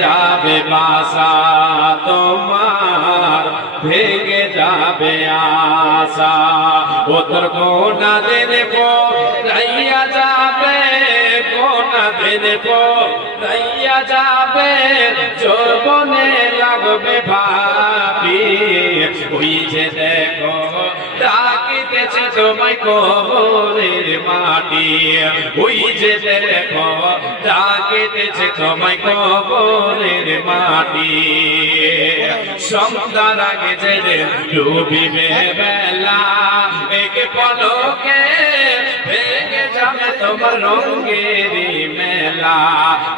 যাবে বাসা তোমার, ভেঙে যাবে আশা। ও তোর কোনা দিন পো রাইয়া যাবে কোনা দিন পো যাবে। যৌবনে লাগবে ভাবি, ওই যে দেখো ডাকিতেছে তোমায় কবরের মাটি। ওই যে দেখো ডাকেতেছে তোমায় কবরের মাটি। সন্ধ্যার আগে যে ডুবিবে বেলা। একে পলকে তোমার রঙের মেলা।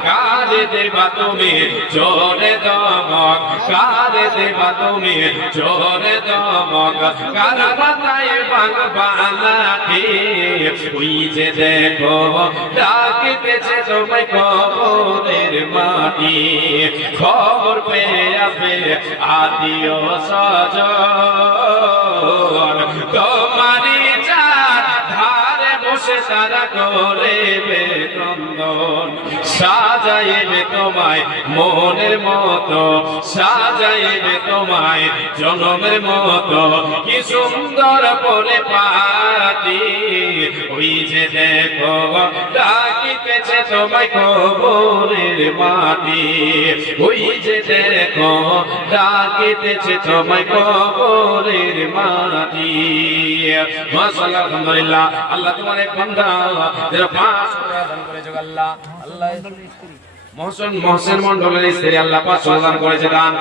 কারে দেবা তুমি? জোরে দমক। কারে দেবা তুমি? জোরে দমক। কার বাংবা লাঠি ওই যে দেখো ডাকিতেছে তোমায় কবরের মাটি। খবর পেয়ে যাবে আত্মীয় স্বজন তোমারই বসে তারা করে বেতন্দন সাজাইবে তোমায় মনের মতো, সাজাইবে তোমায় জনমের মতো। কি সুন্দর পরে পাতি। ওই দেখো, ডাকিতেছে কবরের মাটি। ওই যে দেখো, ডাকিতেছে তোমায় কবরের মাটি। মাশাআল্লাহ, আলহামদুলিল্লাহ। আল্লাহ তোমার এক বান্দা, যারা পাঁচ করে আল্লাহ। আল্লাহ মহসেন মহসেন মন্ডলের স্ত্রী আল্লাহ পাঁচ দান করেছে দান।